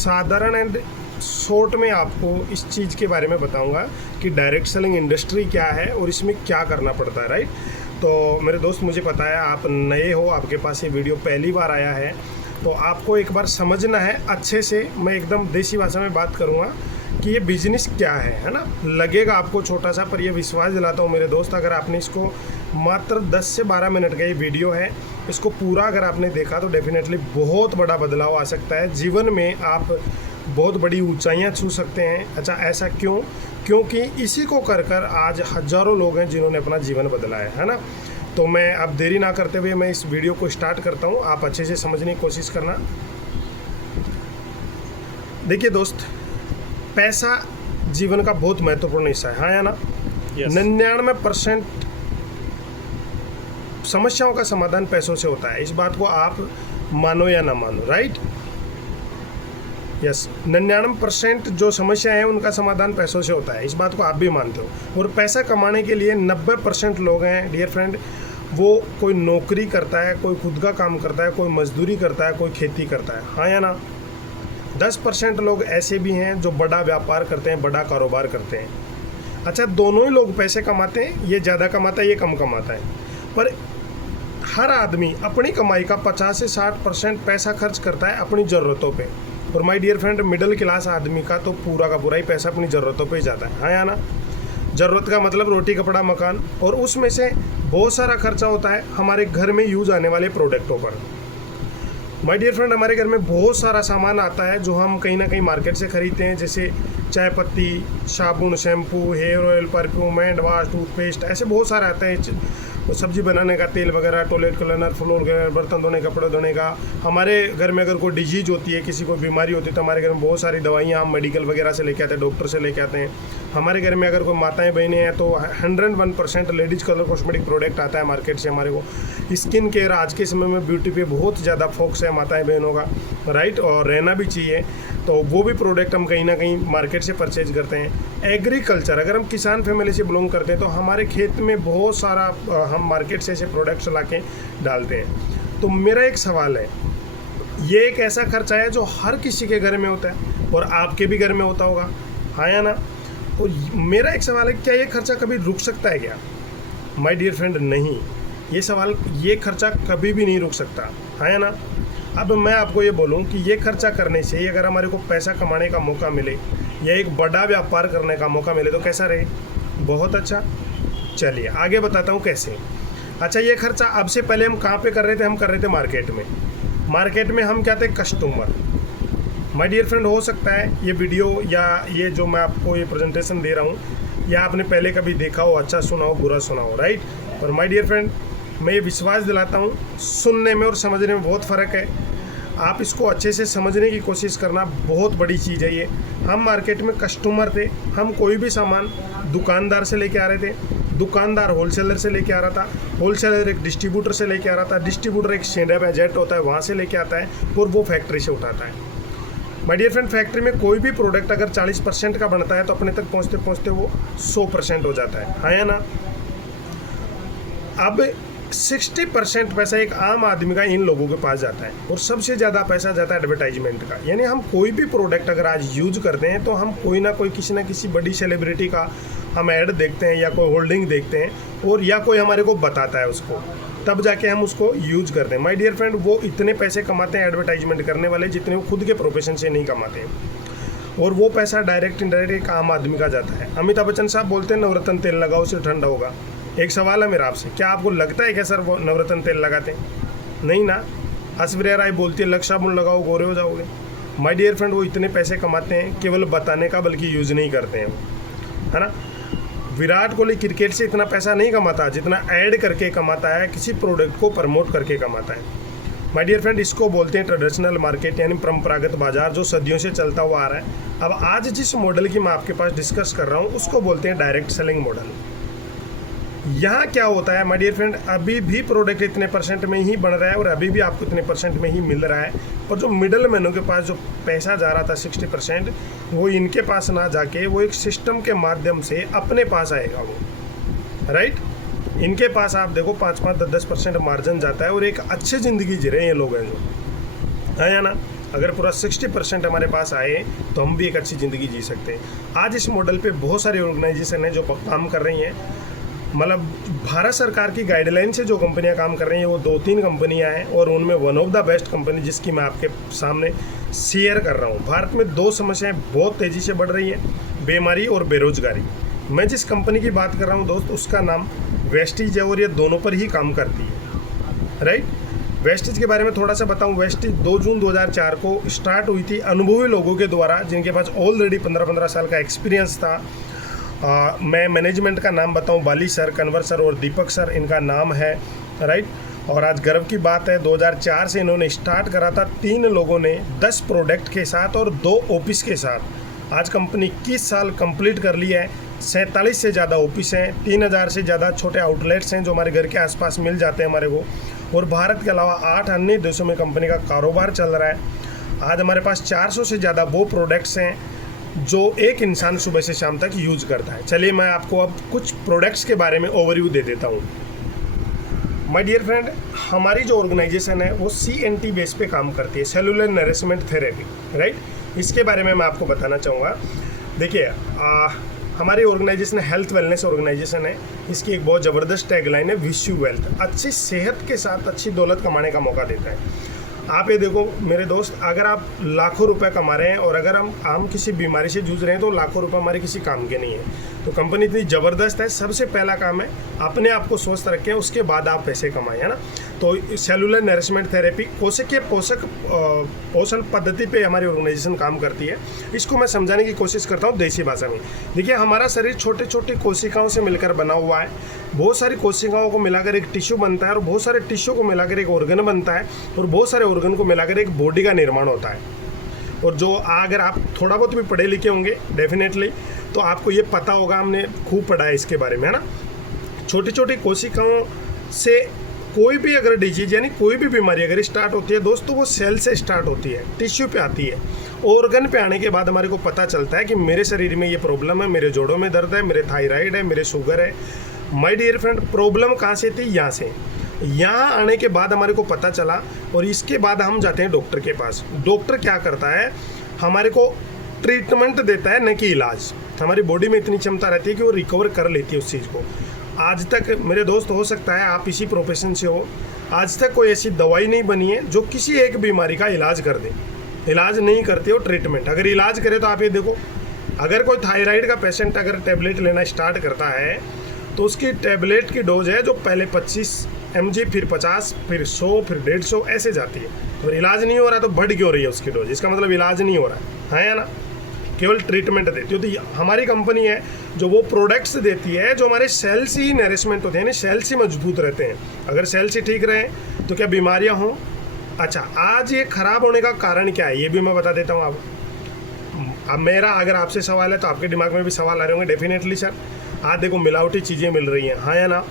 साधारण and short में आपको इस चीज़ के बारे में बताऊंगा कि डायरेक्ट सेलिंग इंडस्ट्री क्या है और इसमें क्या करना पड़ता है, राइट। तो मेरे दोस्त, मुझे पता है आप नए हो, आपके पास ये वीडियो पहली बार आया है, तो आपको एक बार समझना है अच्छे से। मैं एकदम देसी भाषा में बात करूँगा कि ये बिजनेस क्या है ना। लगेगा आपको छोटा सा, पर ये विश्वास दिलाता हूँ मेरे दोस्त, अगर आपने इसको मात्र 10 से 12 मिनट का ये वीडियो है, इसको पूरा अगर आपने देखा तो डेफिनेटली बहुत बड़ा बदलाव आ सकता है जीवन में। आप बहुत बड़ी ऊंचाइयां छू सकते हैं। अच्छा, ऐसा क्यों? क्योंकि इसी को कर कर आज हज़ारों लोग हैं जिन्होंने अपना जीवन बदला है ना। तो मैं अब देरी ना करते हुए मैं इस वीडियो को स्टार्ट करता हूँ। आप अच्छे से समझने की कोशिश करना। देखिए दोस्त, पैसा जीवन का बहुत महत्वपूर्ण हिस्सा है, हाँ या ना। 99% समस्याओं का समाधान पैसों से होता है। इस बात को आप मानो या ना मानो, राइट। यस, 99% जो समस्या है उनका समाधान पैसों से होता है। इस बात को आप भी मानते हो। और पैसा कमाने के लिए 90% लोग हैं डियर फ्रेंड, वो कोई नौकरी करता है, कोई खुद का काम करता है, कोई मजदूरी करता है, कोई खेती करता है, हाँ या ना। 10% लोग ऐसे भी हैं जो बड़ा व्यापार करते हैं, बड़ा कारोबार करते हैं। अच्छा, दोनों ही लोग पैसे कमाते हैं, ये ज़्यादा कमाता है, ये कम कमाता है। पर हर आदमी अपनी कमाई का 50 से 60% पैसा खर्च करता है अपनी ज़रूरतों पे। और my dear friend, middle class आदमी का तो पूरा का पूरा ही पैसा अपनी ज़रूरतों पे ही जाता है, हाँ या ना। ज़रूरत का मतलब रोटी कपड़ा मकान, और उसमें से बहुत सारा खर्चा होता है हमारे घर में यूज़ आने वाले प्रोडक्टों पर। माय डियर फ्रेंड, हमारे घर में बहुत सारा सामान आता है जो हम कहीं ना कहीं मार्केट से खरीदते हैं, जैसे चाय पत्ती, साबुन, shampoo, hair oil, perfume, hand wash, toothpaste, ऐसे बहुत सारे आते हैं। सब्जी बनाने का तेल वगैरह, टॉयलेट क्लीनर, फ्लोर क्लीनर, बर्तन धोने, कपड़े धोने का। हमारे घर में अगर कोई डिजीज होती है, किसी को बीमारी होती है, तो हमारे घर में बहुत सारी दवाइयाँ हम मेडिकल वगैरह से लेके आते हैं, डॉक्टर से लेके आते हैं। हमारे घर में अगर कोई माताएं बहनें हैं तो 101% लेडीज कलर कॉस्मेटिक प्रोडक्ट आता है मार्केट से हमारे को। स्किन केयर, आज के समय में ब्यूटी पे बहुत ज़्यादा फोकस है माताएं बहनों का, राइट, और रहना भी चाहिए। तो वो भी प्रोडक्ट हम कहीं ना कहीं मार्केट से परचेज करते हैं। एग्रीकल्चर, अगर हम किसान फैमिली से बिलोंग करते हैं तो हमारे खेत में बहुत सारा हम मार्केट से ऐसे प्रोडक्ट्स ला के डालते हैं। तो मेरा एक सवाल है, ये एक ऐसा खर्चा है जो हर किसी के घर में होता है और आपके भी घर में होता होगा, हाँ या ना। तो मेरा एक सवाल है, क्या ये खर्चा कभी रुक सकता है क्या? माय डियर फ्रेंड, नहीं। ये खर्चा कभी भी नहीं रुक सकता, हाँ या ना। अब मैं आपको ये बोलूं कि ये खर्चा करने से अगर हमारे को पैसा कमाने का मौका मिले या एक बड़ा व्यापार करने का मौका मिले तो कैसा रहे? बहुत अच्छा। चलिए आगे बताता हूँ कैसे। अच्छा, ये खर्चा अब से पहले हम कहाँ पे कर रहे थे? हम कर रहे थे मार्केट में। मार्केट में हम क्या थे? कस्टमर। माय डियर फ्रेंड, हो सकता है ये वीडियो या ये जो मैं आपको ये प्रेजेंटेशन दे रहा हूँ या आपने पहले कभी देखा हो, अच्छा सुना हो, बुरा सुना हो, राइट। और माय डियर फ्रेंड, मैं ये विश्वास दिलाता हूँ, सुनने में और समझने में बहुत फ़र्क है। आप इसको अच्छे से समझने की कोशिश करना, बहुत बड़ी चीज़ है ये। हम मार्केट में कस्टमर थे, हम कोई भी सामान दुकानदार से लेके आ रहे थे, दुकानदार होलसेलर से लेके आ रहा था, होलसेलर एक डिस्ट्रीब्यूटर से लेके आ रहा था, डिस्ट्रीब्यूटर एक सेंडर एजेंट होता है वहाँ से लेके आता है और वो फैक्ट्री से उठाता है। माय डियर फ्रेंड, फैक्ट्री में कोई भी प्रोडक्ट अगर 40% का बनता है तो अपने तक पहुँचते पहुँचते वो 100% हो जाता है, हाँ या ना। अब 60% पैसा एक आम आदमी का इन लोगों के पास जाता है और सबसे ज़्यादा पैसा जाता है एडवर्टाइजमेंट का। यानी हम कोई भी प्रोडक्ट अगर आज यूज करते हैं तो हम कोई ना कोई किसी ना किसी बड़ी सेलिब्रिटी का हम ऐड देखते हैं या कोई होल्डिंग देखते हैं और या कोई हमारे को बताता है उसको, तब जाके हम उसको यूज करते हैं। माय डियर फ्रेंड, वो इतने पैसे कमाते हैं एडवर्टाइजमेंट करने वाले जितने वो खुद के प्रोफेशन से नहीं कमाते हैं। और वो पैसा डायरेक्ट इनडायरेक्ट एक आम आदमी का जाता है। अमिताभ बच्चन साहब बोलते हैं नवरत्न तेल लगाओ उससे ठंडा होगा। एक सवाल है मेरा आपसे, क्या आपको लगता है क्या सर वो नवरत्न तेल लगाते हैं? नहीं ना। ऐश्वर्या राय बोलती है लक्स साबुन लगाओ गोरे हो जाओगे। माय डियर फ्रेंड, वो इतने पैसे कमाते हैं केवल बताने का, बल्कि यूज़ नहीं करते हैं, है ना। विराट कोहली क्रिकेट से इतना पैसा नहीं कमाता जितना ऐड करके कमाता है, किसी प्रोडक्ट को प्रमोट करके कमाता है। माय डियर फ्रेंड, इसको बोलते हैं ट्रेडिशनल मार्केट, यानी परंपरागत बाजार, जो सदियों से चलता हुआ आ रहा है। अब आज जिस मॉडल की मैं आपके पास डिस्कस कर रहा हूँ उसको बोलते हैं डायरेक्ट सेलिंग मॉडल। यहाँ क्या होता है माय डियर फ्रेंड, अभी भी प्रोडक्ट इतने % में ही बन रहा है और अभी भी आपको इतने % में ही मिल रहा है, और जो मिडल मैनों के पास जो पैसा जा रहा था 60%, वो इनके पास ना जाके वो एक सिस्टम के माध्यम से अपने पास आएगा वो, राइट। इनके पास आप देखो 5-5, 10-10% मार्जिन जाता है और एक अच्छी ज़िंदगी जी रहे हैं ये लोग हैं जो, है या ना। अगर पूरा 60% हमारे पास आए तो हम भी एक अच्छी ज़िंदगी जी सकते हैं। आज इस मॉडल पे बहुत सारी ऑर्गेनाइजेशन हैं जो काम कर रही हैं। मतलब भारत सरकार की गाइडलाइन से जो कंपनियां काम कर रही हैं वो 2-3 कंपनियां हैं, और उनमें one of the best company जिसकी मैं आपके सामने शेयर कर रहा हूँ। भारत में 2 समस्याएं बहुत तेज़ी से बढ़ रही हैं, बीमारी और बेरोजगारी। मैं जिस कंपनी की बात कर रहा हूँ दोस्त, उसका नाम वेस्टीज है, और ये दोनों पर ही काम करती है, राइट। वेस्टीज के बारे में थोड़ा सा बताऊं। वेस्टीज 2 जून 2004 को स्टार्ट हुई थी अनुभवी लोगों के द्वारा, जिनके पास ऑलरेडी 15-15 साल का एक्सपीरियंस था। मैं मैनेजमेंट का नाम बताऊं, बाली सर, कन्वर सर और दीपक सर इनका नाम है, राइट। और आज गर्व की बात है, 2004 से इन्होंने स्टार्ट करा था 3 लोगों ने 10 प्रोडक्ट के साथ और 2 ऑफिस के साथ। आज कंपनी 21 साल कंप्लीट कर लिया है। 47 से ज़्यादा ऑफिस हैं, 3000 से ज़्यादा छोटे आउटलेट्स हैं जो हमारे घर के आसपास मिल जाते हैं हमारे को, और भारत के अलावा 8 अन्य देशों में कंपनी का कारोबार चल रहा है। आज हमारे पास 400 से ज़्यादा वो प्रोडक्ट्स हैं जो एक इंसान सुबह से शाम तक यूज करता है। चलिए मैं आपको अब कुछ प्रोडक्ट्स के बारे में ओवरव्यू दे देता हूँ। माय डियर फ्रेंड, हमारी जो ऑर्गेनाइजेशन है वो CNT बेस पे काम करती है, सेलुलर नरिशमेंट थेरेपी, राइट। इसके बारे में मैं आपको बताना चाहूँगा। देखिए, हमारी ऑर्गेनाइजेशन हेल्थ वेलनेस ऑर्गेनाइजेशन है। इसकी एक बहुत ज़बरदस्त टैगलाइन है, विश यू वेल्थ। अच्छी सेहत के साथ अच्छी दौलत कमाने का मौका देता है। आप ये देखो मेरे दोस्त, अगर आप लाखों रुपए कमा रहे हैं और अगर हम किसी बीमारी से जूझ रहे हैं तो लाखों रुपए हमारे किसी काम के नहीं है। तो कंपनी इतनी ज़बरदस्त है, सबसे पहला काम है अपने आप को स्वस्थ रखें, उसके बाद आप पैसे कमाएं, है ना। तो सेलुलर नरिशमेंट थेरेपी कोशिकीय पोषण पद्धति पे हमारी ऑर्गेनाइजेशन काम करती है। इसको मैं समझाने की कोशिश करता हूँ देसी भाषा में। देखिए, हमारा शरीर छोटे छोटे कोशिकाओं से मिलकर बना हुआ है। बहुत सारी कोशिकाओं को मिलाकर एक टिश्यू बनता है, और बहुत सारे टिश्यू को मिलाकर एक ऑर्गन बनता है, और बहुत सारे ऑर्गन को मिलाकर एक बॉडी का निर्माण होता है। और जो अगर आप थोड़ा बहुत भी पढ़े लिखे होंगे डेफिनेटली, तो आपको ये पता होगा, हमने खूब पढ़ा है इसके बारे में, है ना। छोटी छोटी कोशिकाओं से कोई भी अगर डिजीज यानी कोई भी बीमारी अगर स्टार्ट होती है दोस्तों, वो सेल से स्टार्ट होती है, टिश्यू पे आती है। ऑर्गन पे आने के बाद हमारे को पता चलता है कि मेरे शरीर में ये प्रॉब्लम है, मेरे जोड़ों में दर्द है, मेरे थायराइड है, मेरे शुगर है। माय डियर फ्रेंड, प्रॉब्लम कहाँ से थी? यहाँ से। यहाँ आने के बाद हमारे को पता चला, और इसके बाद हम जाते हैं डॉक्टर के पास। डॉक्टर क्या करता है? हमारे को ट्रीटमेंट देता है, न कि इलाज। हमारी बॉडी में इतनी क्षमता रहती है कि वो रिकवर कर लेती है उस चीज़ को। आज तक मेरे दोस्त, हो सकता है आप इसी प्रोफेशन से हो, आज तक कोई ऐसी दवाई नहीं बनी है जो किसी एक बीमारी का इलाज कर दे। इलाज नहीं करते हो, ट्रीटमेंट। अगर इलाज करे तो आप ये देखो, अगर कोई थायराइड का पेशेंट अगर टैबलेट लेना स्टार्ट करता है तो उसकी टैबलेट की डोज है जो पहले 25 mg, फिर 50, फिर 100, फिर 150 ऐसे जाती है। और इलाज नहीं हो रहा है तो बढ़ क्यों रही है उसकी डोज? इसका मतलब इलाज नहीं हो रहा है ना। केवल ट्रीटमेंट देती है। तो हमारी कंपनी है जो वो प्रोडक्ट्स देती है जो हमारे सेल्स ही नरिशमेंट होते हैं, यानी सेल्स ही मजबूत रहते हैं। अगर सेल्स ही ठीक रहे तो क्या बीमारियां हों? अच्छा, आज ये खराब होने का कारण क्या है ये भी मैं बता देता हूँ। अब मेरा अगर आपसे सवाल है तो आपके दिमाग में भी सवाल आ रहे होंगे डेफिनेटली सर। आज देखो मिलावटी चीज़ें मिल रही हैं, हाँ या ना।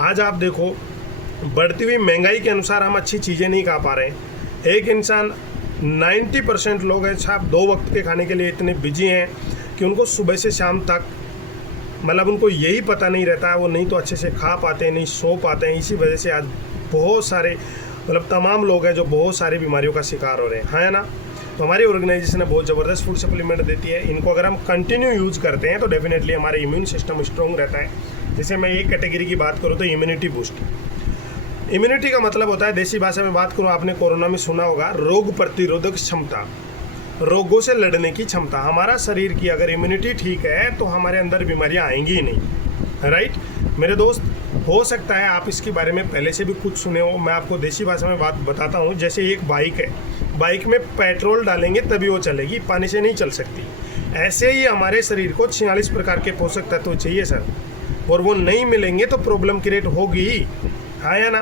आज आप देखो बढ़ती हुई महंगाई के अनुसार हम अच्छी चीज़ें नहीं खा पा रहे हैं। एक इंसान 90% लोग हैं साहब 2 वक्त के खाने के लिए इतने बिजी हैं कि उनको सुबह से शाम तक मतलब उनको यही पता नहीं रहता है, वो नहीं तो अच्छे से खा पाते हैं, नहीं सो पाते हैं। इसी वजह से आज बहुत सारे मतलब तमाम लोग हैं जो बहुत सारी बीमारियों का शिकार हो रहे हैं, हाँ ना। तो हमारी ऑर्गेनाइजेशन है बहुत ज़बरदस्त फूड सप्लीमेंट देती है। इनको अगर हम कंटिन्यू यूज़ करते हैं तो डेफिनेटली हमारा इम्यून सिस्टम स्ट्रॉन्ग रहता है। जैसे मैं एक कैटेगरी की बात करूँ तो इम्यूनिटी बूस्ट। इम्यूनिटी का मतलब होता है, देसी भाषा में बात करूँ, आपने कोरोना में सुना होगा, रोग प्रतिरोधक क्षमता, रोगों से लड़ने की क्षमता। हमारा शरीर की अगर इम्यूनिटी ठीक है तो हमारे अंदर बीमारियां आएंगी ही नहीं, राइट मेरे दोस्त। हो सकता है आप इसके बारे में पहले से भी कुछ सुने हो, मैं आपको देसी भाषा में बात बताता हूँ। जैसे एक बाइक है, बाइक में पेट्रोल डालेंगे तभी वो चलेगी, पानी से नहीं चल सकती। ऐसे ही हमारे शरीर को 46 प्रकार के पोषक तत्व चाहिए सर, और वो नहीं मिलेंगे तो प्रॉब्लम क्रिएट होगी, हाँ या ना।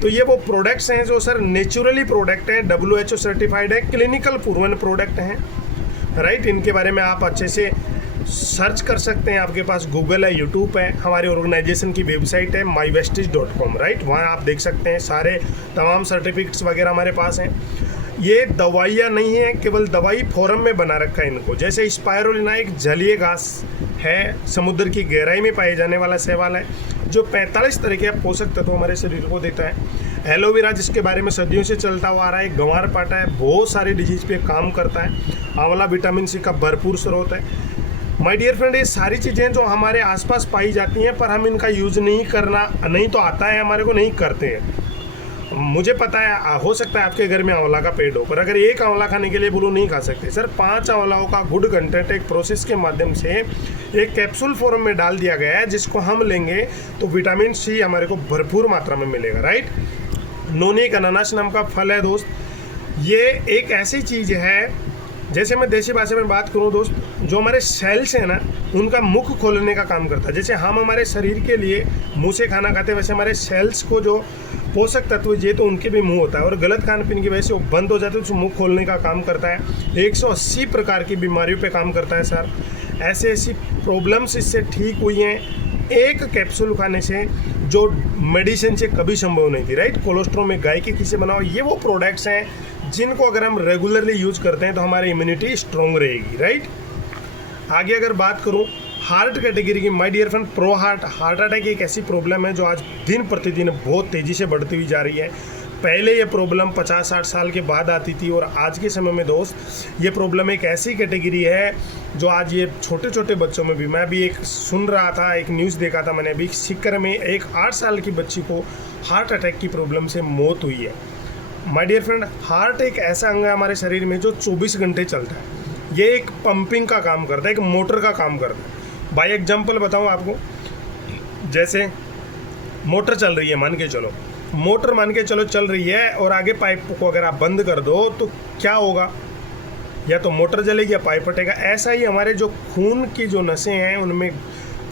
तो ये वो प्रोडक्ट्स हैं जो सर नेचुरली प्रोडक्ट हैं, WHO सर्टिफाइड है, क्लिनिकल प्रूवन प्रोडक्ट हैं, राइट। इनके बारे में आप अच्छे से सर्च कर सकते हैं, आपके पास गूगल है, यूट्यूब है, हमारी ऑर्गेनाइजेशन की वेबसाइट है mywestige.com, राइट। वहाँ आप देख सकते हैं, सारे तमाम सर्टिफिकेट्स वगैरह हमारे पास हैं। ये दवाइयाँ नहीं है, केवल दवाई फॉर्म में बना रखा है इनको। जैसे स्पायरुलिना एक जलीय घास है, समुद्र की गहराई में पाए जाने वाला शैवाल है, जो 45 तरह के पोषक तत्व हमारे शरीर को देता है। एलोवेरा जिसके बारे में सदियों से चलता हुआ आ रहा है, ग्वारपाठा है, बहुत सारी डिजीज पे काम करता है। आंवला विटामिन सी का भरपूर स्रोत है। माय डियर फ्रेंड, ये सारी चीज़ें जो हमारे आसपास पाई जाती हैं पर हम इनका यूज़ नहीं तो आता है हमारे को, नहीं करते हैं। मुझे पता है, हो सकता है आपके घर में आंवला का पेड़ हो, पर अगर एक आंवला खाने के लिए बोलो नहीं खा सकते। सर 5 आंवलाओं का गुड कंटेंट एक प्रोसेस के माध्यम से एक कैप्सूल फॉर्म में डाल दिया गया है, जिसको हम लेंगे तो विटामिन सी हमारे को भरपूर मात्रा में मिलेगा, राइट। नोनी एक अनानास नाम का फल है दोस्त। ये एक ऐसी चीज़ है, जैसे मैं देसी भाषा में बात करूं दोस्त, जो हमारे सेल्स हैं ना, उनका मुख खोलने का काम करता है। जैसे हम हमारे शरीर के लिए मुंह से खाना खाते हैं, वैसे हमारे सेल्स को जो पोषक तत्व ये तो उनके भी मुंह होता है, और गलत खान पीने की वजह से वो बंद हो जाते हैं, तो मुंह खोलने का काम करता है। 180 प्रकार की बीमारियों पे काम करता है सर। ऐसी प्रॉब्लम्स इससे ठीक हुई हैं एक कैप्सूल खाने से, जो मेडिसिन से कभी संभव नहीं थी, राइट। कोलेस्ट्रॉल में गाय के घी से बनाओ, ये वो प्रोडक्ट्स हैं जिनको अगर हम रेगुलरली यूज़ करते हैं तो हमारी इम्यूनिटी स्ट्रॉन्ग रहेगी, राइट। आगे अगर बात करूं हार्ट कैटेगरी की, my dear friend, pro heart attack एक ऐसी प्रॉब्लम है जो आज दिन प्रतिदिन बहुत तेज़ी से बढ़ती हुई जा रही है। पहले ये प्रॉब्लम 50-60 साल के बाद आती थी, और आज के समय में दोस्त ये प्रॉब्लम एक ऐसी कैटेगरी है जो आज ये छोटे छोटे बच्चों में भी, मैं अभी एक सुन रहा था, एक न्यूज़ देखा था मैंने अभी, सीकर में एक 8 साल की बच्ची को हार्ट अटैक की प्रॉब्लम से मौत हुई है। माय डियर फ्रेंड, हार्ट एक ऐसा अंग है हमारे शरीर में जो 24 घंटे चलता है। ये एक पंपिंग का काम करता है, एक मोटर का काम करता है। बाय एग्जांपल बताऊं आपको, जैसे मोटर चल रही है, मान के चलो मोटर चल रही है, और आगे पाइप को अगर आप बंद कर दो तो क्या होगा, या तो मोटर जलेगी या पाइप फटेगा। ऐसा ही हमारे जो खून की जो नसें हैं उनमें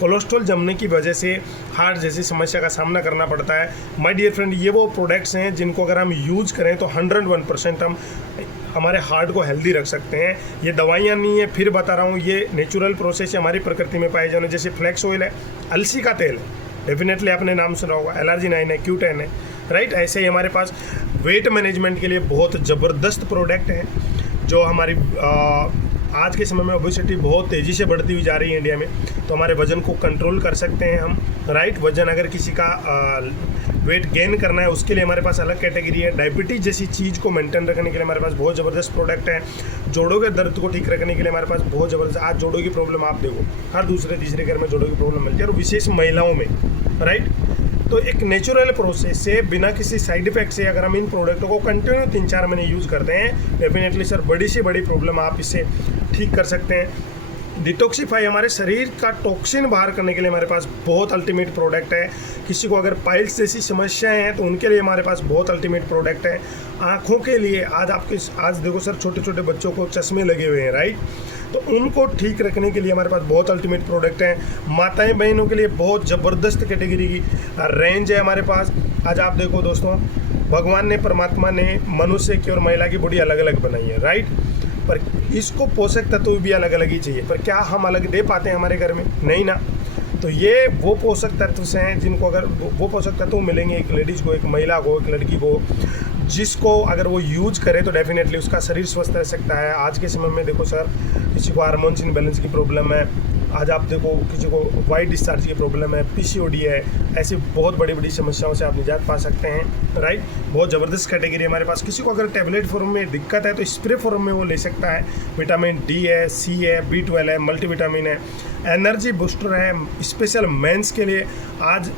कोलेस्ट्रॉल जमने की वजह से हार्ट जैसी समस्या का सामना करना पड़ता है। माय डियर फ्रेंड, ये वो प्रोडक्ट्स हैं जिनको अगर हम यूज करें तो 101% हम हमारे हार्ट को हेल्दी रख सकते हैं। ये दवाइयाँ नहीं है, फिर बता रहा हूँ, ये नेचुरल प्रोसेस है, हमारी प्रकृति में पाए जाने। जैसे फ्लैक्स ऑयल है, अलसी का तेल है, डेफिनेटली आपने नाम सुना होगा, एलर्जी-9 है, Q10 है, राइट। ऐसे ही हमारे पास वेट मैनेजमेंट के लिए बहुत ज़बरदस्त प्रोडक्ट हैं, जो हमारी आज के समय में ओबेसिटी बहुत तेज़ी से बढ़ती हुई जा रही है इंडिया में, तो हमारे वज़न को कंट्रोल कर सकते हैं हम, राइट। वज़न अगर किसी का वेट गेन करना है उसके लिए हमारे पास अलग कैटेगरी है। डायबिटीज़ जैसी चीज़ को मेंटेन रखने के लिए हमारे पास बहुत ज़बरदस्त प्रोडक्ट है। जोड़ों के दर्द को ठीक रखने के लिए हमारे पास बहुत ज़बरदस्त, आज जोड़ों की प्रॉब्लम आप देखो हर दूसरे तीसरे घर में जोड़ों की प्रॉब्लम मिलती है, और विशेष महिलाओं में, राइट। तो एक नेचुरल प्रोसेस से, बिना किसी साइड इफेक्ट से अगर हम इन प्रोडक्टों को कंटिन्यू 3-4 महीने यूज़ करते हैं, डेफिनेटली सर बड़ी से बड़ी प्रॉब्लम आप इससे ठीक कर सकते हैं। डिटॉक्सीफाई, हमारे शरीर का टॉक्सिन बाहर करने के लिए हमारे पास बहुत अल्टीमेट प्रोडक्ट है। किसी को अगर पाइल्स जैसी समस्याएं हैं तो उनके लिए हमारे पास बहुत अल्टीमेट प्रोडक्ट है। आँखों के लिए आज देखो सर, छोटे छोटे बच्चों को चश्मे लगे हुए हैं, राइट, तो उनको ठीक रखने के लिए हमारे पास बहुत अल्टीमेट प्रोडक्ट हैं। माताएं बहनों के लिए बहुत ज़बरदस्त कैटेगरी की रेंज है हमारे पास। आज आप देखो दोस्तों, भगवान ने, परमात्मा ने मनुष्य की और महिला की बॉडी अलग अलग बनाई है, राइट, पर इसको पोषक तत्व भी अलग अलग ही चाहिए, पर क्या हम अलग दे पाते हैं हमारे घर में? नहीं ना। तो ये वो पोषक तत्व से हैं जिनको अगर वो पोषक तत्व मिलेंगे एक लेडीज़ को, एक महिला को, एक लड़की को, जिसको अगर वो यूज करे तो डेफिनेटली उसका शरीर स्वस्थ रह सकता है। आज के समय में देखो सर, किसी को हार्मोन्स इनबैलेंस की प्रॉब्लम है, आज आप देखो किसी को वाइट डिस्चार्ज की प्रॉब्लम है, PCOD है, ऐसी बहुत बड़ी बड़ी समस्याओं से आप निजात पा सकते हैं, राइट। बहुत ज़बरदस्त कैटेगरी है हमारे पास। किसी को अगर टैबलेट फॉर्म में दिक्कत है तो स्प्रे फॉर्म में वो ले सकता है। विटामिन D है, C है, B12 है, मल्टीविटामिन है, एनर्जी बूस्टर है, स्पेशल मेंस के लिए। आज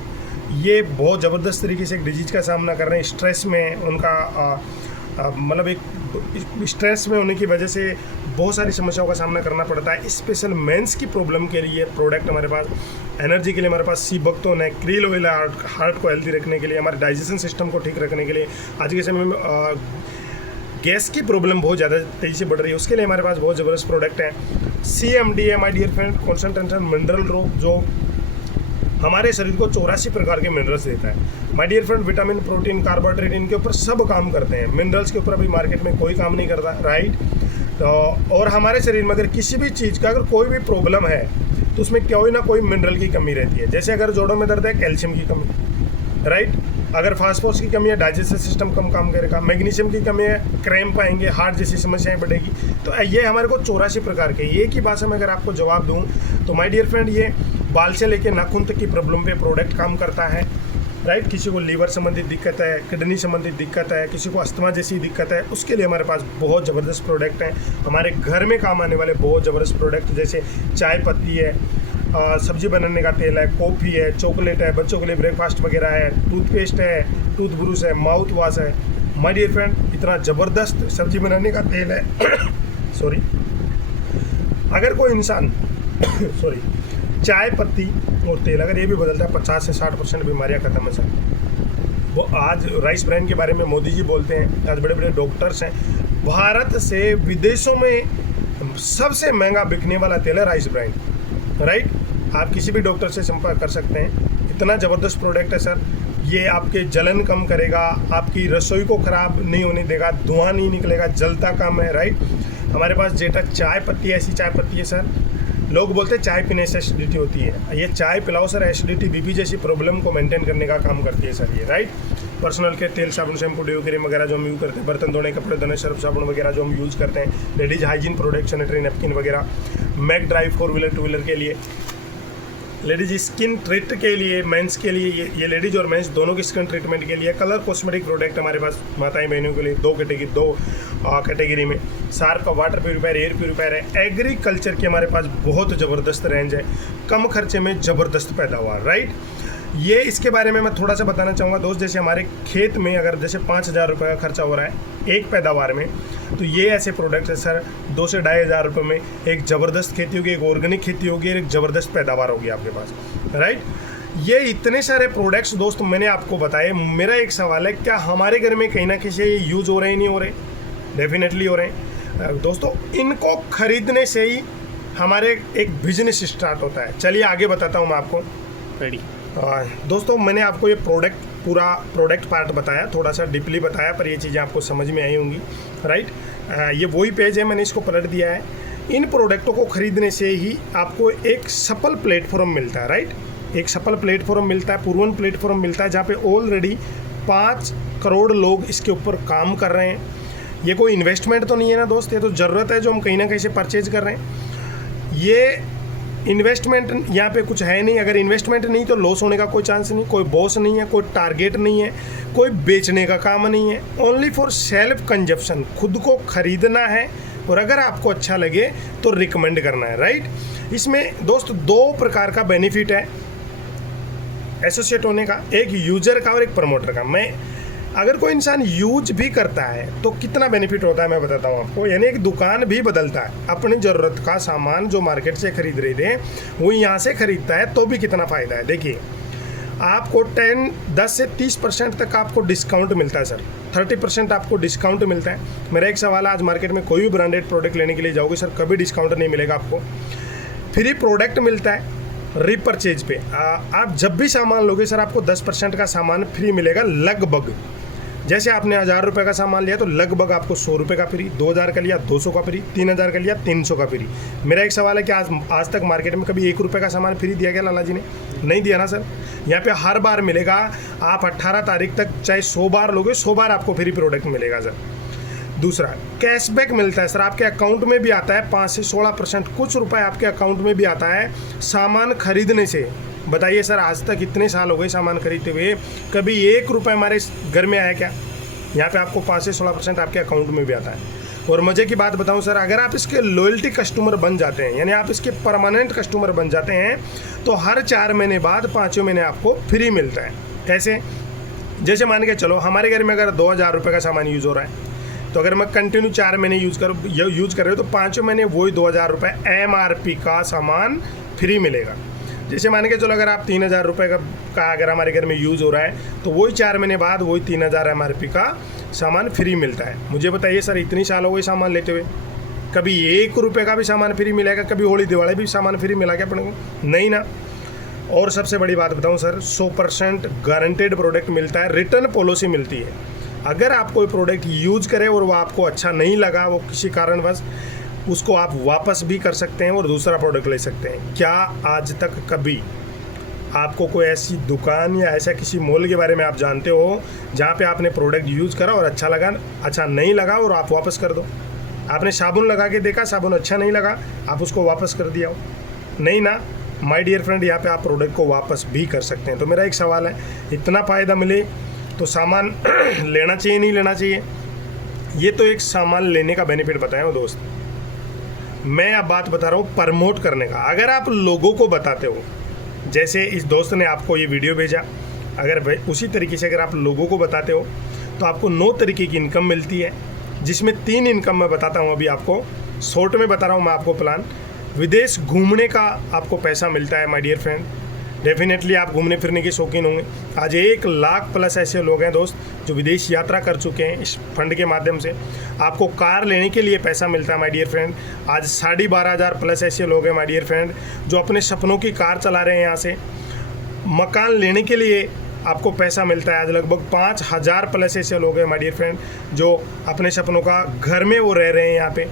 ये बहुत ज़बरदस्त तरीके से एक डिजीज़ का सामना कर रहे हैं, स्ट्रेस में उनका मतलब एक स्ट्रेस में होने की वजह से बहुत सारी समस्याओं का सामना करना पड़ता है। स्पेशल मेंस की प्रॉब्लम के लिए प्रोडक्ट हमारे पास, एनर्जी के लिए हमारे पास सी बक्तोन है, क्रील ऑयल है, हार्ट को हेल्दी रखने के लिए, हमारे डाइजेशन सिस्टम को ठीक रखने के लिए। आज के समय में गैस की प्रॉब्लम बहुत ज़्यादा तेज़ी से बढ़ रही है, उसके लिए हमारे पास बहुत ज़बरदस्त प्रोडक्ट है। CMD है my dear friend, concentration mineral drop, जो हमारे शरीर को 84 प्रकार के मिनरल्स देता है। My dear friend, vitamin, protein, carbohydrate, इनके ऊपर सब काम करते हैं। मिनरल्स के ऊपर अभी मार्केट में कोई काम नहीं करता, राइट। तो और हमारे शरीर में अगर किसी भी चीज़ का अगर कोई भी प्रॉब्लम है तो उसमें कोई ना कोई मिनरल की कमी रहती है। जैसे अगर जोड़ों में दर्द है, कैल्शियम की कमी, राइट। अगर फास्फोरस की कमी है, डाइजेस्टिव सिस्टम कम काम करेगा। मैग्नीशियम की कमी है, क्रैम्प आएंगे, हार्ट जैसी समस्याएं बढ़ेगी। तो ये हमारे को 84 प्रकार के, एक ही भाषा में अगर आपको जवाब दूँ तो माय डियर फ्रेंड, ये बाल से लेके नाखून तक की प्रॉब्लम पे प्रोडक्ट काम करता है, राइट। किसी को लीवर संबंधित दिक्कत है, किडनी संबंधित दिक्कत है, किसी को अस्थमा जैसी दिक्कत है, उसके लिए हमारे पास बहुत ज़बरदस्त प्रोडक्ट हैं। हमारे घर में काम आने वाले बहुत ज़बरदस्त प्रोडक्ट जैसे चाय पत्ती है, सब्जी बनाने का तेल है, कॉफ़ी है, चॉकलेट है, बच्चों के लिए ब्रेकफास्ट वगैरह है, टूथपेस्ट है, टूथ ब्रश है, माउथ वॉश है। माय डियर फ्रेंड, इतना ज़बरदस्त सब्जी बनाने का तेल है सॉरी। अगर कोई इंसान सॉरी चाय पत्ती और तेल अगर ये भी बदलता है, 50 से 60% बीमारियां खत्म है सर। वो आज राइस ब्रांड के बारे में मोदी जी बोलते हैं, आज बड़े बड़े डॉक्टर्स हैं। भारत से विदेशों में सबसे महंगा बिकने वाला तेल है राइस ब्रांड, राइट। आप किसी भी डॉक्टर से संपर्क कर सकते हैं, इतना ज़बरदस्त प्रोडक्ट है सर। ये आपके जलन कम करेगा, आपकी रसोई को ख़राब नहीं होने देगा, धुआं नहीं निकलेगा, जलता कम है, राइट। हमारे पास जेटक चाय पत्ती ऐसी चाय पत्ती है सर। लोग बोलते हैं चाय पीने से एसिडिटी होती है, ये चाय पिलाओ सर, एसिडिटी बीपी जैसी प्रॉब्लम को मेंटेन करने का काम करती है सर ये, राइट। पर्सनल के तेल, साबुन, शैम्पू, डेओ क्रीम वगैरह जो हम यूज़ करते हैं, बर्तन धोने, कपड़े धोने, सर्फ साबुन वगैरह जो हम यूज़ करते हैं, ladies hygiene product, sanitary napkin वगैरह, मैक ड्राइव 4 व्हीलर 2 व्हीलर के लिए, लेडीज स्किन ट्रीट के लिए, मेंस के लिए, ये लेडीज और मेंस दोनों की स्किन ट्रीटमेंट के लिए, कलर कॉस्मेटिक प्रोडक्ट हमारे पास माताएं बहनों के लिए दो कैटेगरी में, सार्फ का वाटर प्यूरीफायर, एयर प्यूरीफायर है। एग्रीकल्चर की हमारे पास बहुत ज़बरदस्त रेंज है, कम खर्चे में ज़बरदस्त पैदावार, राइट। ये इसके बारे में मैं थोड़ा सा बताना चाहूँगा दोस्त। जैसे हमारे खेत में अगर जैसे 5,000 रुपये का खर्चा हो रहा है एक पैदावार में, तो ये ऐसे प्रोडक्ट है सर 2 से 2,500 रुपये में एक ज़बरदस्त खेती होगी, एक ऑर्गेनिक खेती होगी, एक ज़बरदस्त पैदावार होगी आपके पास, राइट। ये इतने सारे प्रोडक्ट्स दोस्त मैंने आपको बताए। मेरा एक सवाल है, क्या हमारे घर में कहीं ना कहीं ये यूज़ हो रहे हैं, नहीं हो रहे? डेफिनेटली हो रहे हैं दोस्तों। इनको खरीदने से ही हमारे एक बिजनेस स्टार्ट होता है। चलिए आगे बताता हूँ मैं आपको। रेडी दोस्तों, मैंने आपको ये पूरा प्रोडक्ट पार्ट बताया, थोड़ा सा डीपली बताया, पर ये चीज़ें आपको समझ में आई होंगी, राइट। ये वही पेज है, मैंने इसको पलट दिया है। इन प्रोडक्टों को खरीदने से ही आपको एक सफल प्लेटफॉर्म मिलता है, राइट। एक सफल प्लेटफॉर्म मिलता है, पूर्ण प्लेटफॉर्म मिलता है, जहाँ पे ऑलरेडी 5 करोड़ लोग इसके ऊपर काम कर रहे हैं। ये कोई इन्वेस्टमेंट तो नहीं है ना दोस्त, ये तो ज़रूरत है जो हम कहीं ना कहीं से परचेज कर रहे हैं। ये इन्वेस्टमेंट यहाँ पे कुछ है नहीं। अगर इन्वेस्टमेंट नहीं तो लॉस होने का कोई चांस नहीं, कोई बॉस नहीं है, कोई टारगेट नहीं है, कोई बेचने का काम नहीं है। ओनली फॉर सेल्फ कंजप्शन, खुद को खरीदना है और अगर आपको अच्छा लगे तो रिकमेंड करना है, राइट। इसमें दोस्त 2 प्रकार का बेनिफिट है एसोसिएट होने का, एक यूजर का और एक प्रमोटर का। मैं अगर कोई इंसान यूज भी करता है तो कितना बेनिफिट होता है मैं बताता हूँ आपको। यानी एक दुकान भी बदलता है, अपनी ज़रूरत का सामान जो मार्केट से खरीद रहे थे वो यहाँ से खरीदता है तो भी कितना फ़ायदा है। देखिए, आपको 10 से 30% तक आपको डिस्काउंट मिलता है सर, 30% आपको डिस्काउंट मिलता है। मेरा एक सवाल है, आज मार्केट में कोई भी ब्रांडेड प्रोडक्ट लेने के लिए जाओगे सर, कभी डिस्काउंट नहीं मिलेगा आपको। फ्री प्रोडक्ट मिलता है रीपरचेज पे। आप जब भी सामान लोगे सर, आपको 10% का सामान फ्री मिलेगा लगभग। जैसे आपने 1,000 रुपये का सामान लिया तो लगभग आपको 100 रुपये का फ्री, 2,000 का लिया 200 का फ्री, 3,000 का लिया 300 का फ्री। मेरा एक सवाल है कि आज तक मार्केट में कभी 1 रुपये का सामान फ्री दिया गया लाला जी ने? नहीं दिया ना सर। यहाँ पे हर बार मिलेगा। आप 18 तारीख तक चाहे 100 बार लोगे, 100 बार आपको फ्री प्रोडक्ट मिलेगा सर। दूसरा, कैशबैक मिलता है सर, आपके अकाउंट में भी आता है 5 से 16%, कुछ रुपए आपके अकाउंट में भी आता है सामान खरीदने से। बताइए सर, आज तक इतने साल हो गए सामान खरीदते हुए, कभी 1 रुपये हमारे घर में आया क्या? यहाँ पे आपको 5 से 16% आपके अकाउंट में भी आता है। और मज़े की बात बताऊँ सर, अगर आप इसके लॉयल्टी कस्टमर बन जाते हैं, यानी आप इसके परमानेंट कस्टमर बन जाते हैं, तो हर 4 महीने बाद 5वें महीने आपको फ्री मिलता है। कैसे? जैसे मान के चलो, हमारे घर में अगर 2,000 रुपये का सामान यूज़ हो रहा है, तो अगर मैं कंटिन्यू 4 महीने यूज़ कर रहे हो तो 5वें महीने वही 2,000 रुपये MRP का सामान फ्री मिलेगा। जैसे मान के चलो, अगर आप 3,000 रुपये का अगर हमारे घर में यूज़ हो रहा है तो वही 4 महीने बाद वही 3,000 MRP का सामान फ्री मिलता है। मुझे बताइए सर, इतनी साल हो गई सामान लेते हुए, कभी 1 रुपये का भी सामान फ्री मिलेगा? कभी होली दिवाली भी सामान फ्री मिला क्या अपने को? नहीं ना। और सबसे बड़ी बात बताऊँ सर, 100% गारंटेड प्रोडक्ट मिलता है, रिटर्न पॉलिसी मिलती है। अगर आप कोई प्रोडक्ट यूज़ करें और वो आपको अच्छा नहीं लगा, वो किसी कारणवश, उसको आप वापस भी कर सकते हैं और दूसरा प्रोडक्ट ले सकते हैं। क्या आज तक कभी आपको कोई ऐसी दुकान या ऐसा किसी मॉल के बारे में आप जानते हो जहाँ पे आपने प्रोडक्ट यूज़ करा और अच्छा लगा, अच्छा नहीं लगा और आप वापस कर दो? आपने साबुन लगा के देखा, साबुन अच्छा नहीं लगा, आप उसको वापस कर दिया हो? नहीं ना। माय डियर फ्रेंड यहाँ पे आप प्रोडक्ट को वापस भी कर सकते हैं। तो मेरा एक सवाल है, इतना फ़ायदा मिले तो सामान लेना चाहिए नहीं लेना चाहिए? ये तो एक सामान लेने का बेनिफिट बताया हो दोस्त, मैं अब बात बता रहा हूँ प्रमोट करने का। अगर आप लोगों को बताते हो, जैसे इस दोस्त ने आपको ये वीडियो भेजा, अगर उसी तरीके से अगर आप लोगों को बताते हो तो आपको 9 तरीके की इनकम मिलती है, जिसमें 3 इनकम मैं बताता हूँ। अभी आपको शॉर्ट में बता रहा हूँ मैं आपको प्लान। विदेश घूमने का आपको पैसा मिलता है माय डियर फ्रेंड, डेफिनेटली आप घूमने फिरने के शौकीन होंगे। आज 1 लाख प्लस ऐसे लोग हैं दोस्त जो विदेश यात्रा कर चुके हैं इस फंड के माध्यम से। आपको कार लेने के लिए पैसा मिलता है माय डियर फ्रेंड। आज 12,500 प्लस ऐसे लोग हैं माय डियर फ्रेंड जो अपने सपनों की कार चला रहे हैं यहाँ से। मकान लेने के लिए आपको पैसा मिलता है। आज लगभग 5,000 प्लस ऐसे लोग हैं माय डियर फ्रेंड जो अपने सपनों का घर में वो रह रहे हैं यहाँ पे,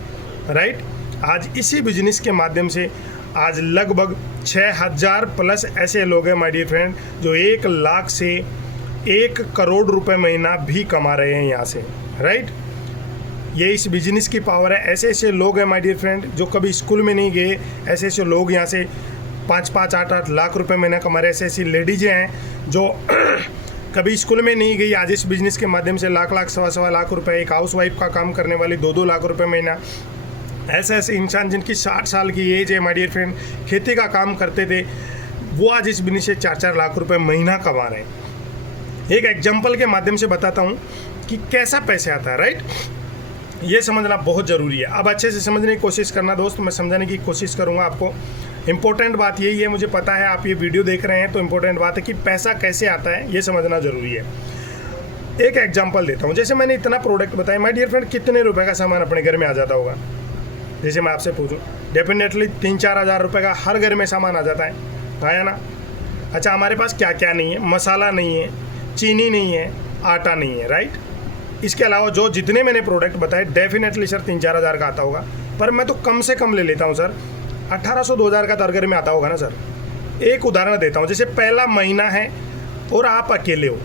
राइट। आज इसी बिजनेस के माध्यम से आज लगभग 6,000 प्लस ऐसे लोग हैं माय डियर फ्रेंड जो 1 लाख से 1 करोड़ रुपए महीना भी कमा रहे हैं यहाँ से, राइट। ये इस बिजनेस की पावर है। ऐसे ऐसे लोग हैं माय डियर फ्रेंड जो कभी स्कूल में नहीं गए, ऐसे ऐसे लोग यहाँ से 5-5, 8-8 लाख रुपए महीना कमा रहे। ऐसी ऐसी लेडीजें हैं जो कभी स्कूल में नहीं गई, आज इस बिजनेस के माध्यम से लाख लाख 1.25 लाख रुपए। एक हाउस वाइफ का काम करने वाली 2-2 लाख रुपए महीना। ऐसे ऐसे इंसान जिनकी 60 साल की एज है माय डियर फ्रेंड, खेती का काम करते थे, वो आज इस बिजनेस से 4-4 लाख रुपए महीना कमा रहे हैं। एक एग्जाम्पल के माध्यम से बताता हूँ कि कैसा पैसे आता है, राइट। ये समझना बहुत ज़रूरी है। अब अच्छे से समझने की कोशिश करना दोस्त, मैं समझाने की कोशिश करूँगा आपको। इंपॉर्टेंट बात यही है, मुझे पता है आप ये वीडियो देख रहे हैं तो इंपॉर्टेंट बात है कि पैसा कैसे आता है ये समझना ज़रूरी है। एक एग्जांपल देता हूँ। जैसे मैंने इतना प्रोडक्ट बताया माय डियर फ्रेंड, कितने रुपए का सामान अपने घर में आ जाता होगा? जैसे मैं आपसे पूछूं, डेफिनेटली 3-4 हज़ार रुपये का हर घर में सामान आ जाता है, आया ना। अच्छा, हमारे पास क्या क्या नहीं है? मसाला नहीं है, चीनी नहीं है, आटा नहीं है, राइट। इसके अलावा जो जितने मैंने प्रोडक्ट बताए डेफिनेटली सर 3-4 हज़ार का आता होगा, पर मैं तो कम से कम ले लेता हूँ सर, 1,800-2,000 का तो हर घर में आता होगा ना सर। एक उदाहरण देता हूँ, जैसे पहला महीना है और आप अकेले हो,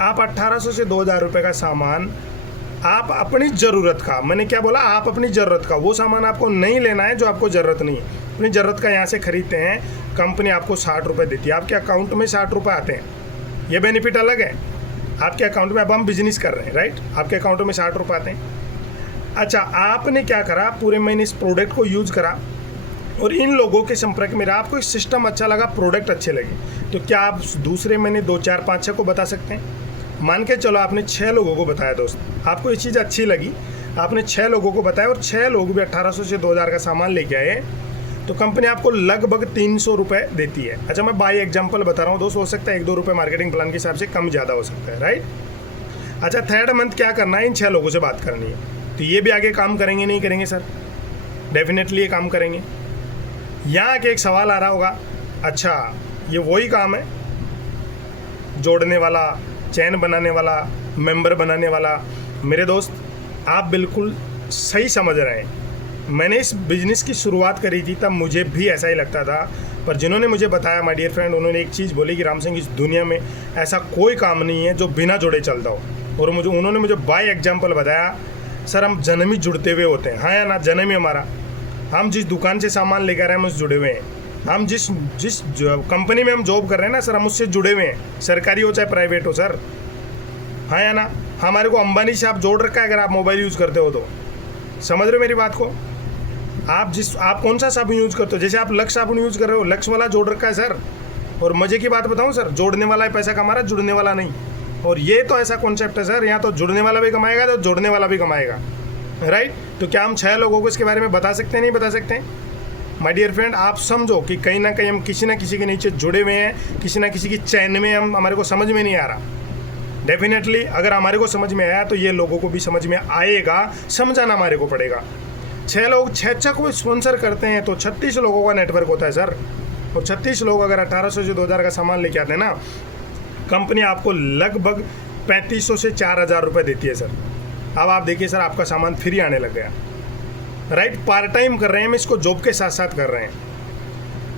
आप 1,800 से 2,000 रुपये का सामान आप अपनी ज़रूरत का, मैंने क्या बोला, आप अपनी ज़रूरत का, वो सामान आपको नहीं लेना है जो आपको ज़रूरत नहीं है, अपनी ज़रूरत का यहाँ से खरीदते हैं। कंपनी आपको 60 रुपये देती है, आपके अकाउंट में 60 रुपये आते हैं, ये बेनिफिट अलग है आपके अकाउंट में। अब हम बिजनेस कर रहे हैं, राइट, आपके अकाउंट में 60 रुपये आते हैं। अच्छा, आपने क्या करा, पूरे महीने इस प्रोडक्ट को यूज़ करा और इन लोगों के संपर्क में रहा, आपको सिस्टम अच्छा लगा, प्रोडक्ट अच्छे लगे, तो क्या आप दूसरे महीने 2, 4, 5, 6 को बता सकते हैं? मान के चलो आपने 6 लोगों को बताया दोस्त, आपको ये चीज़ अच्छी लगी, आपने 6 लोगों को बताया और 6 लोग भी 1,800 से 2,000 का सामान लेके आए, तो कंपनी आपको लगभग 300 रुपये देती है। अच्छा, मैं बाई एग्जांपल बता रहा हूँ दोस्त, हो सकता है 1-2 रुपये मार्केटिंग प्लान के हिसाब से कम ज़्यादा हो सकता है, राइट। अच्छा, 3rd मंथ क्या करना है, इन 6 लोगों से बात करनी है, तो ये भी आगे काम करेंगे नहीं करेंगे सर? डेफिनेटली ये काम करेंगे। यहाँ आके एक सवाल आ रहा होगा, अच्छा ये वही काम है जोड़ने वाला, चैन बनाने वाला, मेंबर बनाने वाला? मेरे दोस्त, आप बिल्कुल सही समझ रहे हैं। मैंने इस बिज़नेस की शुरुआत करी थी तब मुझे भी ऐसा ही लगता था, पर जिन्होंने मुझे बताया माय डियर फ्रेंड, उन्होंने एक चीज़ बोली कि राम सिंह, इस दुनिया में ऐसा कोई काम नहीं है जो बिना जुड़े चलता हो। और उन्होंने मुझे बाय एग्जाम्पल बताया, सर हम जन्म ही जुड़ते हुए होते हैं, हाँ या ना, जन्म ही हमारा, हम जिस दुकान से सामान लेकर आए हम उससे जुड़े हुए हैं, हम जिस कंपनी में हम जॉब कर रहे हैं ना सर, हम उससे जुड़े हुए हैं, सरकारी हो चाहे प्राइवेट हो सर, हाँ या ना। हमारे को अंबानी से आप जोड़ रखा है अगर आप मोबाइल यूज़ करते हो तो, समझ रहे हो मेरी बात को? आप कौन सा साबुन यूज़ करते हो? जैसे आप लक्स साबुन यूज़ कर रहे हो, लक्स वाला जोड़ रखा है सर। और मज़े की बात बताऊँ सर, जोड़ने वाला है पैसा कमा रहा है, जुड़ने वाला नहीं। और ये तो ऐसा कॉन्सेप्ट है सर, यहाँ तो जुड़ने वाला भी कमाएगा तो जोड़ने वाला भी कमाएगा, राइट। तो क्या हम 6 लोगों को इसके बारे में बता सकते हैं? नहीं बता सकते? माय डियर फ्रेंड, आप समझो कि कहीं ना कहीं हम किसी ना किसी के नीचे जुड़े हुए हैं, किसी ना किसी की चैन में हम, हमारे को समझ में नहीं आ रहा। डेफिनेटली अगर हमारे को समझ में आया तो ये लोगों को भी समझ में आएगा, समझाना हमारे को पड़ेगा। 6 लोग 6 को स्पॉन्सर करते हैं तो 36 लोगों का नेटवर्क होता है सर। और 36 लोग अगर 1,800 से 2,000 का सामान लेके आते हैं ना, कंपनी आपको लगभग 3,500 से 4,000 रुपये देती है सर। अब आप देखिए सर, आपका सामान फ्री आने लग गया, राइट। पार्ट टाइम कर रहे हैं हम इसको, जॉब के साथ साथ कर रहे हैं।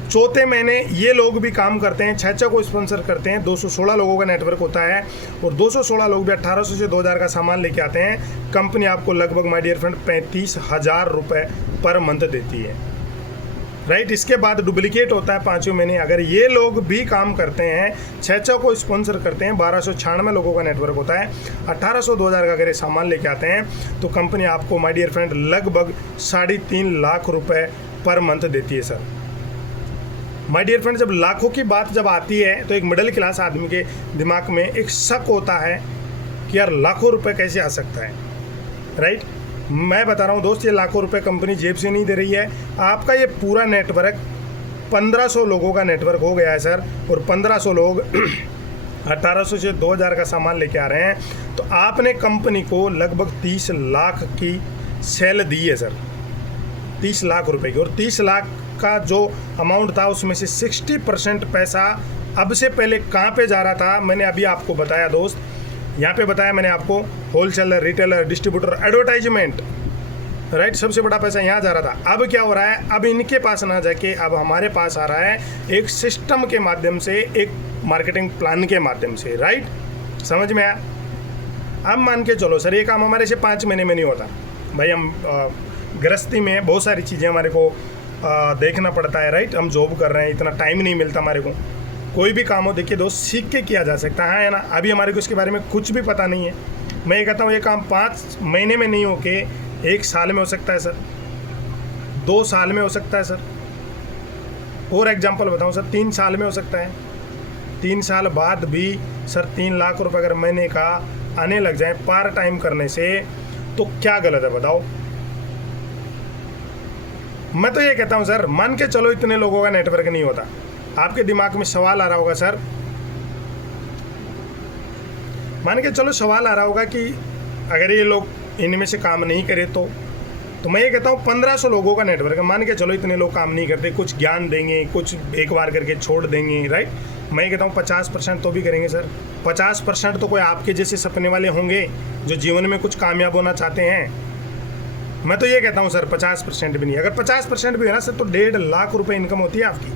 4थे महीने ये लोग भी काम करते हैं, 6 को स्पॉन्सर करते हैं, 216 लोगों का नेटवर्क होता है और 216 लोग भी 1,800 से 2,000 का सामान लेके आते हैं। कंपनी आपको लगभग माय डियर फ्रेंड 35,000 रुपये पर मंथ देती है। राइट। इसके बाद डुप्लीकेट होता है 5वें महीने। अगर ये लोग भी काम करते हैं, 6 को स्पॉन्सर करते हैं, 1296 लोगों का नेटवर्क होता है, 1800-2000 का अगर ये सामान लेके आते हैं तो कंपनी आपको माय डियर फ्रेंड लगभग 3.5 लाख रुपए पर मंथ देती है सर। माय डियर फ्रेंड, जब लाखों की बात जब आती है तो एक मिडिल क्लास आदमी के दिमाग में एक शक होता है कि यार लाखों रुपए कैसे आ सकता है, राइट। मैं बता रहा हूँ दोस्त, ये लाखों रुपए कंपनी जेब से नहीं दे रही है। आपका ये पूरा नेटवर्क 1500 लोगों का नेटवर्क हो गया है सर, और 1500 लोग 1800 से 2000 का सामान लेके आ रहे हैं, तो आपने कंपनी को लगभग 30 लाख की सेल दी है सर, 30 लाख रुपए की। और 30 लाख का जो अमाउंट था उसमें से 60% पैसा अब से पहले कहाँ पे जा रहा था, मैंने अभी आपको बताया दोस्त, यहाँ पे बताया मैंने आपको, wholesaler, retailer, distributor, advertisement, right. सबसे बड़ा पैसा यहाँ जा रहा था। अब क्या हो रहा है, अब इनके पास ना जाके अब हमारे पास आ रहा है एक सिस्टम के माध्यम से, एक मार्केटिंग प्लान के माध्यम से, राइट। समझ में आया। अब मान के चलो सर, ये काम हमारे से 5 महीने में नहीं होता भाई। हम गृहस्थी में बहुत सारी चीज़ें हमारे को देखना पड़ता है, राइट। हम जॉब कर रहे हैं, इतना टाइम नहीं मिलता हमारे को। कोई भी काम हो देखिए दोस्त, सीख के किया जा सकता है ना। अभी हमारे को इसके बारे में कुछ भी पता नहीं है। मैं ये कहता हूँ ये काम 5 महीने में नहीं होके 1 साल में हो सकता है सर, 2 साल में हो सकता है सर, और एग्जांपल बताऊँ सर, 3 साल में हो सकता है। 3 साल बाद भी सर 3 लाख रुपए अगर महीने का आने लग जाए पार्ट टाइम करने से, तो क्या गलत है बताओ। मैं तो ये कहता हूँ सर, मान के चलो इतने लोगों का नेटवर्क नहीं होता, आपके दिमाग में सवाल आ रहा होगा सर, मान के चलो सवाल आ रहा होगा कि अगर ये लोग इनमें से काम नहीं करे तो मैं ये कहता हूँ 1500 लोगों का नेटवर्क है, मान के चलो इतने लोग काम नहीं करते, कुछ ज्ञान देंगे, कुछ एक बार करके छोड़ देंगे, राइट। मैं ये कहता हूँ 50% तो भी करेंगे सर। 50% तो कोई आपके जैसे सपने वाले होंगे जो जीवन में कुछ कामयाब होना चाहते हैं। मैं तो ये कहता हूँ सर 50% भी नहीं, अगर 50% भी है ना सर, तो 1.5 लाख रुपए इनकम होती है आपकी।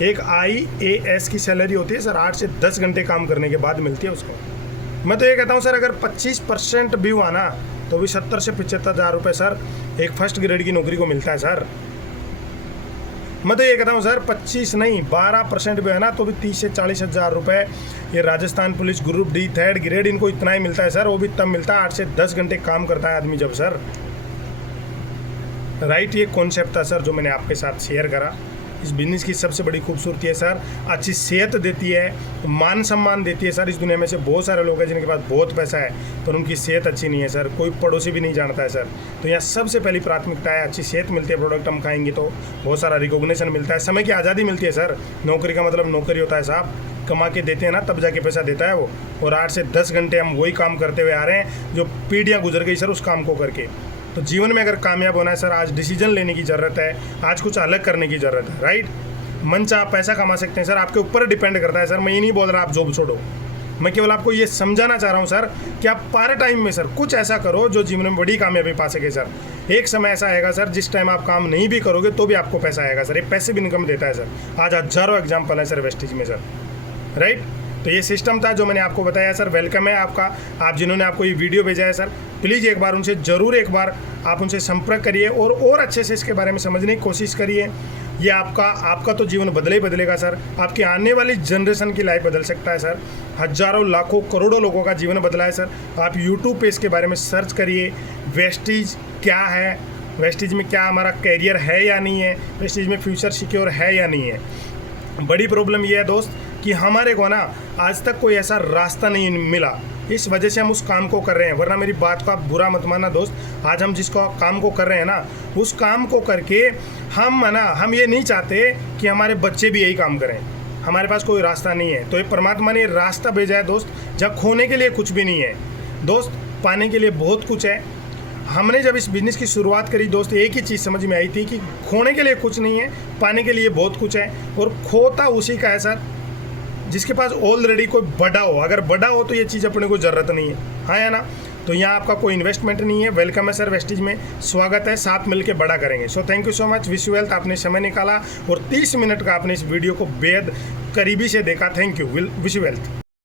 एक IAS की सैलरी होती है सर, 8 से 10 घंटे काम करने के बाद मिलती है उसको। मैं तो ये कहता हूँ सर, अगर 25% भी हुआ ना तो भी 70 से 75 हज़ार रुपये सर एक फर्स्ट ग्रेड की नौकरी को मिलता है सर। मैं तो ये कहता हूँ सर 25 नहीं 12% भी है ना तो भी 30 से 40 हज़ार रुपये ये Rajasthan police group D 3rd grade इनको इतना ही मिलता है सर। वो भी तब मिलता है 8 से 10 घंटे काम करता है आदमी जब सर, राइट। ये कॉन्सेप्ट था सर जो मैंने आपके साथ शेयर करा। इस बिजनेस की सबसे बड़ी खूबसूरती है सर, अच्छी सेहत देती है, मान सम्मान देती है सर। इस दुनिया में से बहुत सारे लोग हैं जिनके पास बहुत पैसा है पर उनकी सेहत अच्छी नहीं है सर, कोई पड़ोसी भी नहीं जानता है सर। तो यहाँ सबसे पहली प्राथमिकता है अच्छी सेहत मिलती है, प्रोडक्ट हम खाएंगे तो बहुत सारा रिकॉग्निशन मिलता है, समय की आज़ादी मिलती है सर। नौकरी का मतलब नौकरी होता है साहब, कमा के देते हैं ना तब जाके पैसा देता है वो। और 8 से 10 घंटे हम वही काम करते हुए आ रहे हैं जो पीढ़ियाँ गुजर गई सर उस काम को करके। तो जीवन में अगर कामयाब होना है सर, आज डिसीजन लेने की ज़रूरत है, आज कुछ अलग करने की ज़रूरत है, राइट। मन चाह पैसा कमा सकते हैं सर, आपके ऊपर डिपेंड करता है सर। मैं ये नहीं बोल रहा आप जॉब छोड़ो, मैं केवल आपको ये समझाना चाह रहा हूँ सर कि आप पार्ट टाइम में सर कुछ ऐसा करो जो जीवन में बड़ी कामयाबी पा सके सर। एक समय ऐसा आएगा सर जिस टाइम आप काम नहीं भी करोगे तो भी आपको पैसा आएगा सर। ये पैसिव इनकम देता है सर। आज हज़ारों एग्जाम्पल है सर वेस्टेज में सर, राइट। तो ये सिस्टम था जो मैंने आपको बताया सर। वेलकम है आपका, आप जिन्होंने आपको ये वीडियो भेजा है सर, प्लीज़ एक बार उनसे ज़रूर एक बार आप उनसे संपर्क करिए और अच्छे से इसके बारे में समझने की कोशिश करिए। ये आपका तो जीवन बदले ही बदलेगा सर, आपकी आने वाली जनरेशन की लाइफ बदल सकता है सर। हज़ारों लाखों करोड़ों लोगों का जीवन बदला है सर। आप यूट्यूब पे इसके बारे में सर्च करिए, वेस्टेज क्या है, वेस्टेज में क्या हमारा कैरियर है या नहीं है, वेस्टेज में फ्यूचर सिक्योर है या नहीं है। बड़ी प्रॉब्लम ये है दोस्त कि हमारे को ना आज तक कोई ऐसा रास्ता नहीं मिला, इस वजह से हम उस काम को कर रहे हैं। वरना मेरी बात को आप बुरा मत मानना दोस्त, आज हम जिसको काम को कर रहे हैं ना उस काम को करके हम ये नहीं चाहते कि हमारे बच्चे भी यही काम करें। हमारे पास कोई रास्ता नहीं है, तो ये परमात्मा ने रास्ता भेजा है दोस्त, जब खोने के लिए कुछ भी नहीं है दोस्त, पाने के लिए बहुत कुछ है। हमने जब इस बिज़नेस की शुरुआत करी दोस्त, एक ही चीज़ समझ में आई थी कि खोने के लिए कुछ नहीं है, पाने के लिए बहुत कुछ है, और खोता उसी का है सर जिसके पास ऑलरेडी कोई बड़ा हो। अगर बड़ा हो तो ये चीज़ अपने को ज़रूरत नहीं है, हाँ या ना। तो यहाँ आपका कोई इन्वेस्टमेंट नहीं है। वेलकम है सर वेस्टेज में, स्वागत है, साथ मिलके बड़ा करेंगे। So thank you so much, wish you wealth. आपने समय निकाला और 30 मिनट का आपने इस वीडियो को बेहद करीबी से देखा, thank you, wish you wealth.